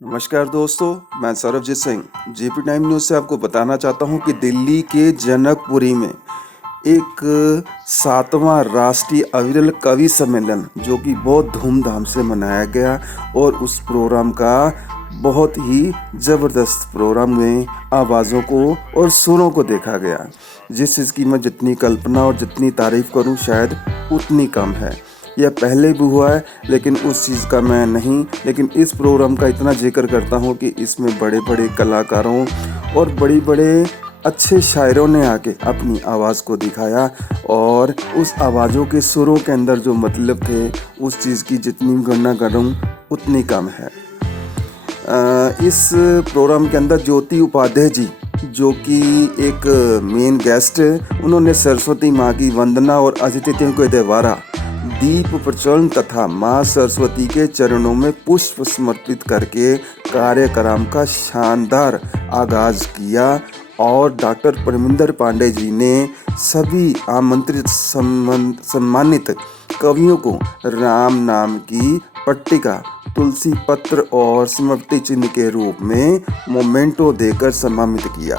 नमस्कार दोस्तों, मैं Sarabjit Singh GP time news से आपको बताना चाहता हूं कि दिल्ली के जनकपुरी में एक 7वां राष्ट्रीय अविरल कवि सम्मेलन जो कि बहुत धूमधाम से मनाया गया और उस प्रोग्राम का बहुत ही ज़बरदस्त प्रोग्राम में आवाज़ों को और सुरों को देखा गया। जिस चीज़ की मैं जितनी कल्पना और जितनी तारीफ़ करूं शायद उतनी कम है। यह पहले भी हुआ है लेकिन उस चीज़ का मैं नहीं, लेकिन इस प्रोग्राम का इतना जिक्र करता हूँ कि इसमें बड़े बड़े कलाकारों और बड़े बड़े अच्छे शायरों ने आके अपनी आवाज़ को दिखाया और उस आवाज़ों के सुरों के अंदर जो मतलब थे उस चीज़ की जितनी गणना करूँ उतनी कम है। इस प्रोग्राम के अंदर ज्योति उपाध्याय जी जो कि एक मेन गेस्ट है, उन्होंने सरस्वती माँ की वंदना और अतिथियों के द्वारा दीप प्रज्वलन तथा माँ सरस्वती के चरणों में पुष्प समर्पित करके कार्यक्रम का शानदार आगाज किया और डॉक्टर परमिंदर पांडे जी ने सभी आमंत्रित सम्मानित कवियों को राम नाम की पट्टिका, तुलसी पत्र और स्मृति चिन्ह के रूप में मोमेंटो देकर सम्मानित किया।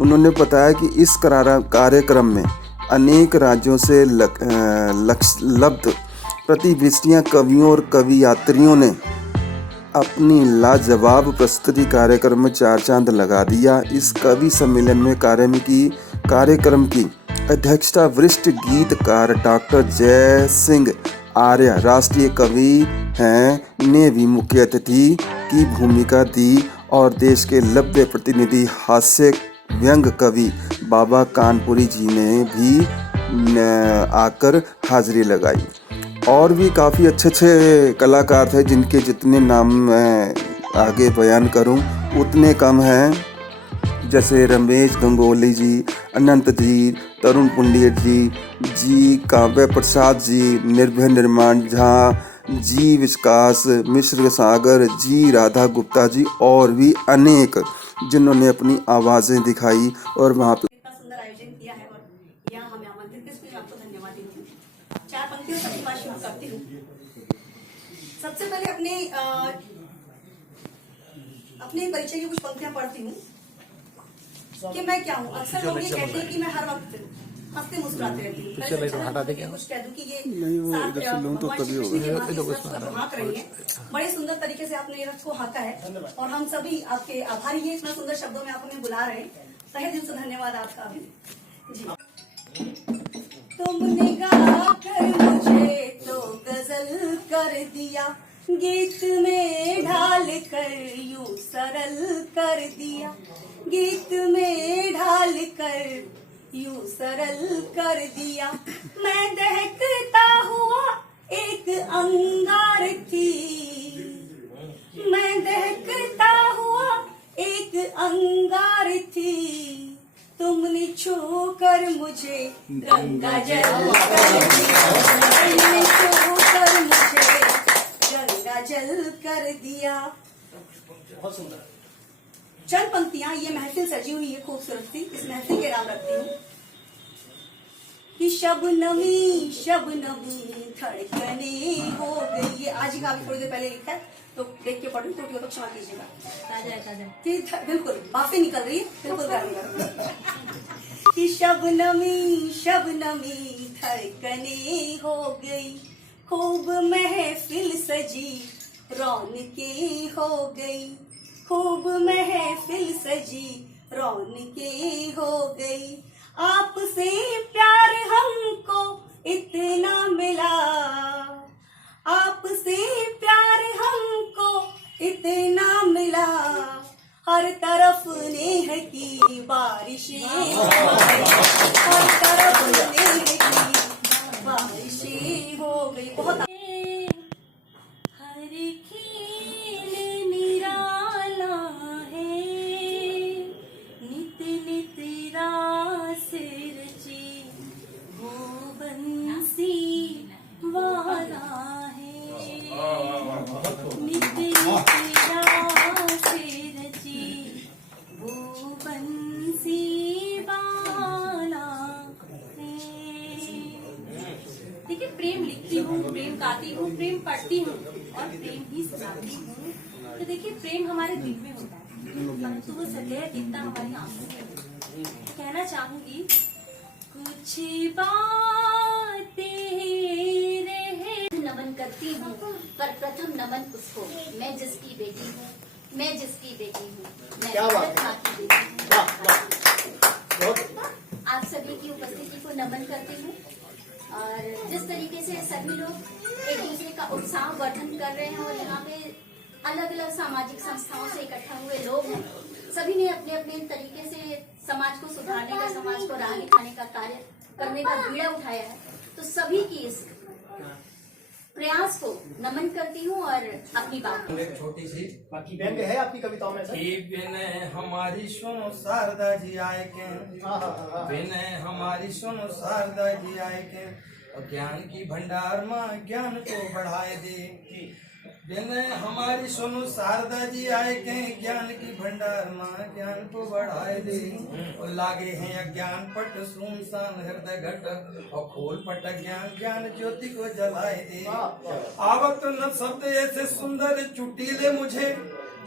उन्होंने बताया कि इस कार्यक्रम में अनेक राज्यों से लब्ध प्रतिभागियों कार्यक्रम और कवि यात्रियों ने अपनी लाजवाब प्रस्तुति कार्यक्रम में चार चांद लगा दिया। इस कवि सम्मेलन में कार्यक्रम की अध्यक्षता वरिष्ठ गीतकार डॉक्टर जय सिंह आर्य राष्ट्रीय कवि हैं ने भी मुख्य अतिथि की भूमिका दी और देश के लब्ध प्रतिनिधि हास्य व्यंग कवि बाबा कानपुरी जी ने भी आकर हाजिरी लगाई। और भी काफ़ी अच्छे कलाकार थे जिनके जितने नाम मैं आगे बयान करूं उतने कम हैं, जैसे रमेश गंगोली जी, अनंत जी, तरुण पुंडियट जी, काव्य प्रसाद जी, निर्भय निर्माण झा जी, विकास मिश्र सागर जी, राधा गुप्ता जी और भी अनेक जिन्होंने अपनी आवाज़ें दिखाई और वहाँ पे इतना सुंदर आयोजन किया है और यहाँ हमें आमंत्रित किया, इसके लिए आपको धन्यवाद देती हूँ। चार पंक्तियों से अपनी बात शुरू करती हूँ। सबसे पहले अपने परिचय की कुछ पंक्तियां पढ़ती हूँ कि मैं क्या हूँ। अक्सर लोग ये कहते हैं कि मैं हर वक्त हंसते मुस्कुराते रहती हूँ। कुछ कह दूं कि ये हाँक रही है। बड़े सुंदर तरीके से आपने ये रथ को हाँका है और हम सभी आपके आभारी हैं। इतना सुंदर शब्दों में आप हमें बुला रहे हैं, तहे दिल से धन्यवाद आपका भी जी। तुमने गा कर मुझे तो गजल कर दिया, गीत में ढाल कर यूं सरल कर दिया, गीत में ढाल कर यूं सरल कर दिया। मैं दहकता हुआ एक अंगार थी, मैं दहकता हुआ एक अंगार थी, तुमने छू कर मुझे गंगा जल कर दिया, तुमने छू कर मुझे गंगा जल कर दिया। बहुत सुंदर। चंद पंक्तियां, ये महफिल सजी हुई है खूबसूरत सी, इस महफिल के नाम रखती हूँ कि शबनमी शबनमी धड़कने हो गई। ये आज ही का थोड़ी देर पहले लिखा है तो देख के पढ़ू, टूटी हो तो क्षमा कीजिएगा। ताजा बिल्कुल बातें निकल रही है, बिल्कुल गाने कि शबनमी शबनमी धड़कने हो गई, खूब महफिल सजी रौनकें हो गई, खूब महफिल सजी रौनकें हो गई। आपसे प्यार हमको इतना मिला, आपसे प्यार हमको इतना मिला, हर तरफ नेह की बारिशें, हर तरफ नेह की बारिशें हो गई। बहुत हर खेल निराला है, नित नित रास रची वो बंसी वाला है, नित नित रास रची वो बंसी वाला है। देखिए, प्रेम लिखती हूँ, प्रेम देखिए प्रेम हमारे दिल में होता है, परंतु वो सदैव दिखता हमारी आंखों में। कहना चाहूंगी कुछ बातें रहे। नमन करती हूँ, पर प्रथम नमन उसको, मैं जिसकी बेटी हूँ, मैं जिसकी बेटी हूँ, मैं क्या बात भारत है। माँ की बेटी वाह, वाह। बहुत हूँ। आप सभी की उपस्थिति को नमन करती हूँ और जिस तरीके से सभी लोग एक दूसरे का उत्साह वर्धन कर रहे हैं और यहाँ पे अलग अलग सामाजिक संस्थाओं से इकट्ठा हुए लोग हैं, सभी ने अपने अपने तरीके से समाज को सुधारने का, समाज को राह दिखाने का कार्य करने का बीड़ा उठाया है। तो सभी की इस प्रयास को नमन करती हूँ और अपनी बात एक छोटी सी बाकी बहन है आपकी कविताओं में सर। कि बिन हमारी सुनो शारदा जी आए के, हाँ, हाँ, हाँ, हाँ। बिन हमारी सुनो शारदा जी आए के, और ज्ञान की भंडार माँ ज्ञान को बढ़ाए दे। बिन हमारी सुनो शारदा जी आए के, ज्ञान की भंडार माँ ज्ञान को बढ़ाए दे। और लागे हैं अज्ञान पट सुनसान हृदय घट, और खोल पट ज्ञान ज्ञान ज्योति को जलाए दे। आवत न शब्द ऐसे सुंदर चुटीले मुझे,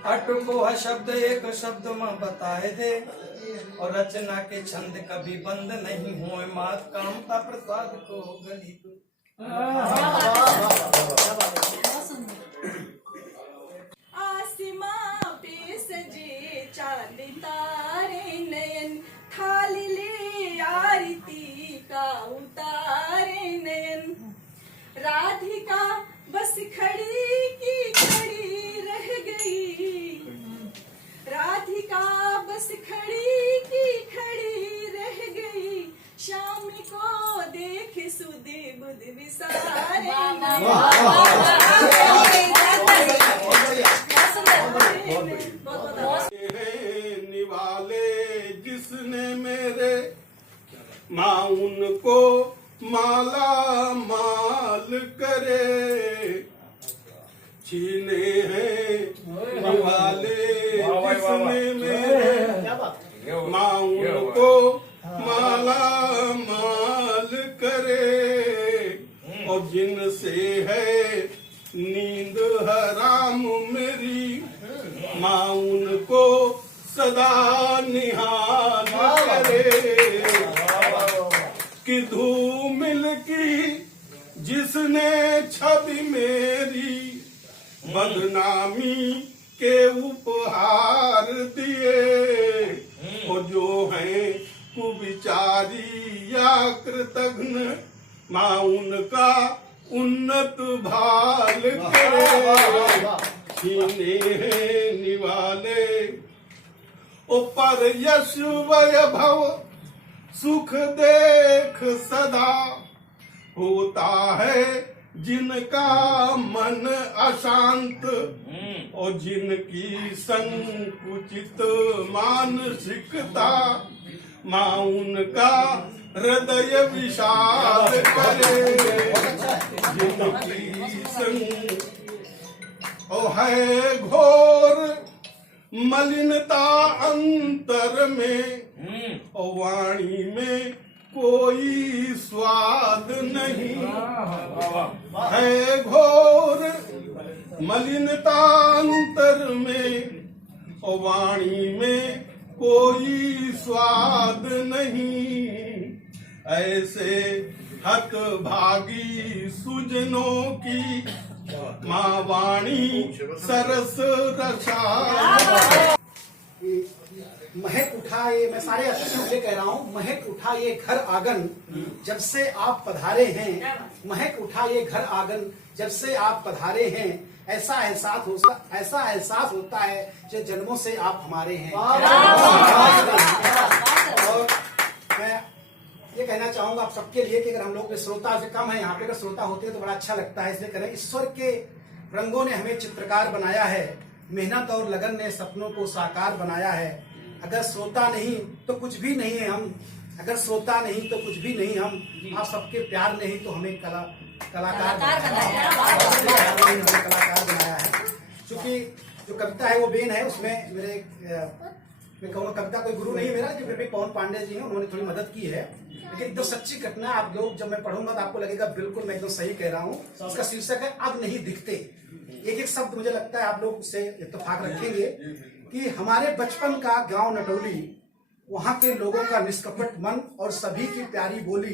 अटको है शब्द एक शब्द में बताए दे। और रचना के छंद कभी बंद नहीं हुए, मात कामता प्रसाद को गली तू। आसमां पे सजे चांद तारे नयन, थाल ले आरती का उतारे नयन। राधिका बस खड़ी की खड़ी रह गई, राधिका बस खड़ी की खड़ी रह गई। शाम को देख सुधे बुध विसारे निवाले जिसने मेरे माँ उनको माला माल करे, छीने हैं निवाले जिसने मेरे क्या बात है। माँ उनको माला माल करे, और जिनसे है नींद हराम मेरी, माँ उनको सदा निहाल करे। कि धूमिल की जिसने छवि मेरी, बदनामी के उपहार दिए, और जो हैं कुविचारी या कृतघ्न, माँ उनका उन्नत भाल करे। छीने हैं निवाले ओ पर यश वैभव सुख देख सदा, होता है जिनका मन अशांत, और जिनकी संकुचित मानसिकता, माँ उनका हृदय विशाल करे। जिनकी ओ है घोर मलिनता अंतर में, और वाणी में कोई स्वाद नहीं, है घोर मलिनता अंतर में, और वाणी में कोई स्वाद नहीं। ऐसे हतभागी सुजनों की माँ वाणी सरस रसा। महक उठा ये, मैं सारे अतिथियों से कह रहा हूँ, महक उठा ये घर आंगन जब से आप पधारे हैं, महक उठा ये घर आंगन जब से आप पधारे हैं। ऐसा एहसास होता है जो जन्मों से आप हमारे हैं। और मैं ये कहना चाहूंगा आप सबके लिए कि अगर हम लोग श्रोता से कम है यहाँ पे, अगर श्रोता होते हैं तो बड़ा अच्छा लगता है। इसलिए करें, ईश्वर के रंगों ने हमें चित्रकार बनाया है, मेहनत और लगन ने सपनों को साकार बनाया है। अगर श्रोता नहीं तो कुछ भी नहीं है हम, अगर श्रोता नहीं तो कुछ भी नहीं हम। आप सबके प्यार ने ही तो हमें कलाकार बनाया है। क्योंकि जो कविता है वो बेन है, उसमें मेरे मैं कहूँगा कविता कोई गुरु नहीं मेरा, लेकिन फिर भी पवन पांडे जी हैं, उन्होंने थोड़ी मदद की है। लेकिन एकदम सच्ची घटना, आप लोग जब मैं पढ़ूंगा तो आपको लगेगा बिल्कुल मैं एकदम सही कह रहा हूँ। इसका शीर्षक है अब नहीं दिखते। एक एक शब्द मुझे लगता है आप लोग उससे इत्तेफाक रखेंगे कि हमारे बचपन का गांव नटौली, वहां के लोगों का निष्कपट मन और सभी की प्यारी बोली,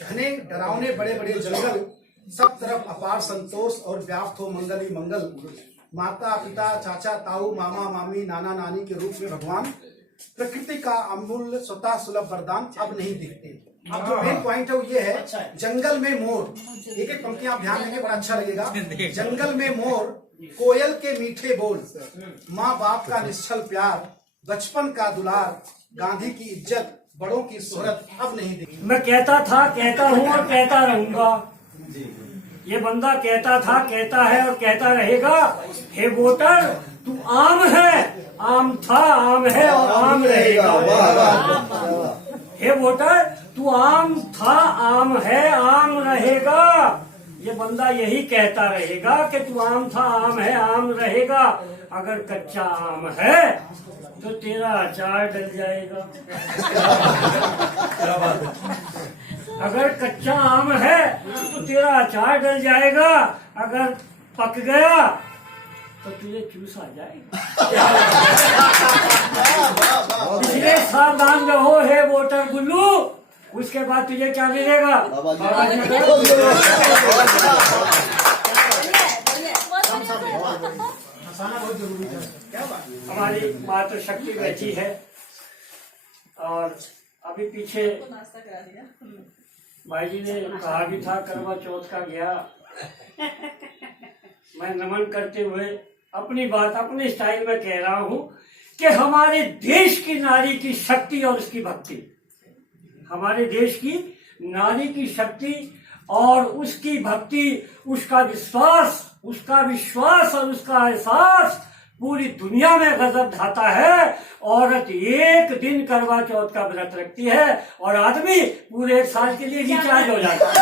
घने डरावने बड़े बड़े जंगल, सब तरफ अपार संतोष और व्याप्त हो मंगल ही मंगल। माता पिता चाचा ताऊ मामा मामी नाना नानी के रूप में भगवान, प्रकृति का अमूल्य स्वतः सुलभ वरदान अब नहीं दिखते। अब जो मेन पॉइंट है वो ये है, जंगल में मोर, एक एक पंक्ति आप ध्यान देंगे बड़ा अच्छा लगेगा। जंगल में मोर, कोयल के मीठे बोल, माँ बाप का निश्चल प्यार, बचपन का दुलार, गांधी की इज्जत, बड़ों की शोहरत अब नहीं दिखती। मैं कहता था, कहता हूँ और कहता रहूंगा। ये बंदा कहता था, कहता है और कहता रहेगा। हे वोटर, तू आम है, आम था, आम है और आम रहेगा। हे वोटर, तू आम था, आम है, आम रहेगा। ये बंदा यही कहता रहेगा कि तू आम था, आम है, आम रहेगा। अगर कच्चा आम है तो तेरा अचार डल जाएगा। अगर कच्चा आम है तो तेरा अचार डल जाएगा, अगर पक गया तो तुझे चूस आ जाएगा। इसलिए सावधान रहो हे वोटर गुल्लू, उसके बाद तुझे क्या मिलेगा? बहुत जरूरी है। क्या बात? हमारी मातृशक्ति बैठी है। और अभी पीछे भाई जी ने कहा भी था करवा चौथ का गया। मैं नमन करते हुए अपनी बात अपने स्टाइल में कह रहा हूँ कि हमारे देश की नारी की शक्ति और उसकी भक्ति, हमारे देश की नारी की शक्ति और उसकी भक्ति, उसका विश्वास और उसका एहसास पूरी दुनिया में गजब ढाता है। औरत एक दिन करवा चौथ का व्रत रखती है और आदमी पूरे एक साल के लिए रिचार्ज हो जाता है।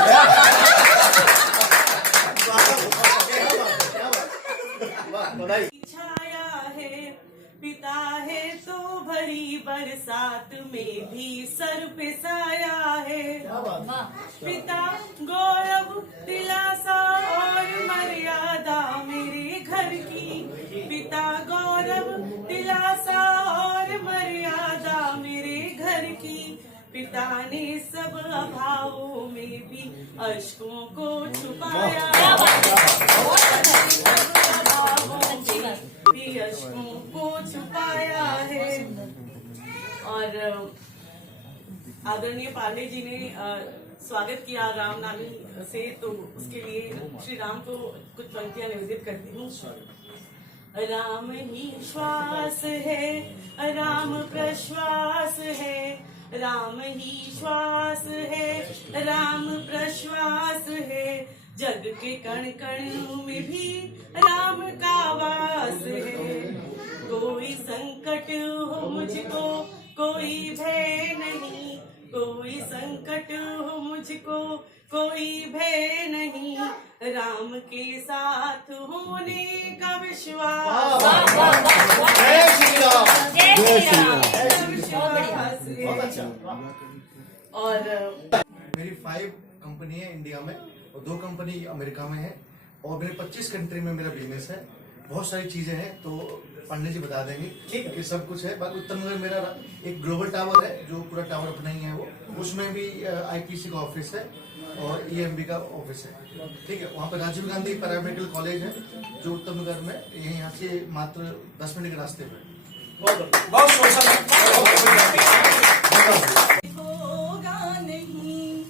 छाया है, पिता है तो भरी बरसात में भी सर पे साया है। पिता गौरव दिलासा और मर्यादा मेरे घर की, पिता गौरव दिलासा और मर्यादा मेरे घर की। पिता ने सब अभावों में भी अश्कों को छुपाया, भी अश्कों को छुपाया है। और आदरणीय पांडे जी ने स्वागत किया राम नामी से, तो उसके लिए श्री राम को कुछ पंक्तियां निवेदित करती हूँ। राम ही श्वास है, राम प्रश्वास है, राम ही श्वास है, राम प्रश्वास है। जग के कण कण में भी राम का वास है। कोई संकट हो मुझको कोई भय नहीं, कोई संकट हो मुझको कोई भय नहीं। राम के साथ होने का विश्वास, और मेरी 5 कंपनी है इंडिया में और 2 कंपनी अमेरिका में है और मेरे 25 कंट्री में मेरा बिजनेस है। बहुत सारी चीजें हैं तो पांडे जी बता देंगे कि सब कुछ है। बाकी उत्तर में मेरा एक ग्लोबल टावर है जो पूरा टावर अपना ही है, वो उसमें भी आईपीसी का ऑफिस है और ईएमबी का ऑफिस है। ठीक है, वहाँ पे राजीव गांधी पैरामेडिकल कॉलेज है जो उत्तम नगर में, यहाँ से मात्र 10 मिनट के रास्ते पे। होगा नहीं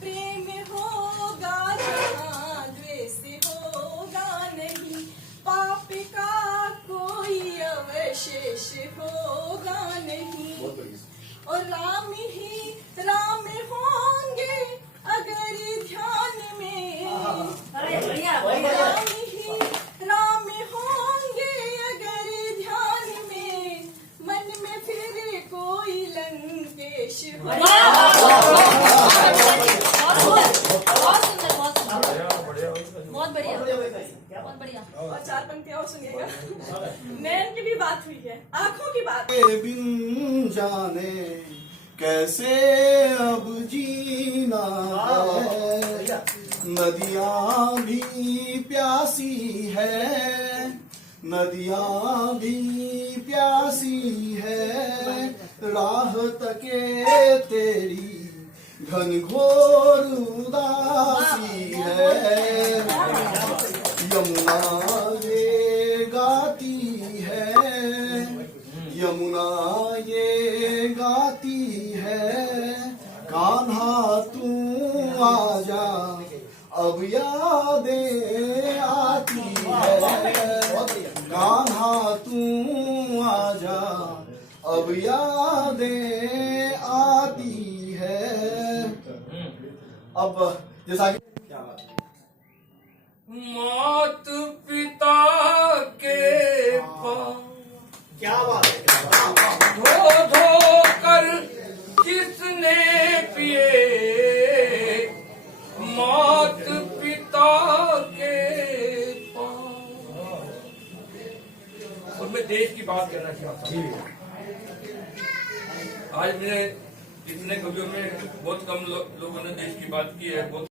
प्रेम, होगा जहाँ द्वेष होगा नहीं, पाप का कोई अवशेष होगा नहीं। और राम ही राम होंगे अगर ध्यान में, राम ही राम होंगे अगर ध्यान में, मन में फिर कोई लंकेश बहुत बढ़िया, बहुत बढ़िया। और 4 पंक्तियां और सुनिएगा। नैन की भी बात हुई है, आंखों की बात। बिन जाने कैसे अब जीना है, नदियां भी प्यासी है, नदियां भी प्यासी है, राह तके तेरी घनघोर उदासी है, यमुना ये गाती है, यमुना ये गाती है, कान्हा तू आजा अब यादें आती है, कान्हा तू आजा अब यादें आती है। अब जैसा कि मात पिता के पाँव क्या बात है, धो धो कर किसने पिए, मात पिता के पाँव। और मैं देश की बात करना चाहता हूँ। आज मैंने इतने कवियों में बहुत कम लोगों ने देश की बात की है, बहुत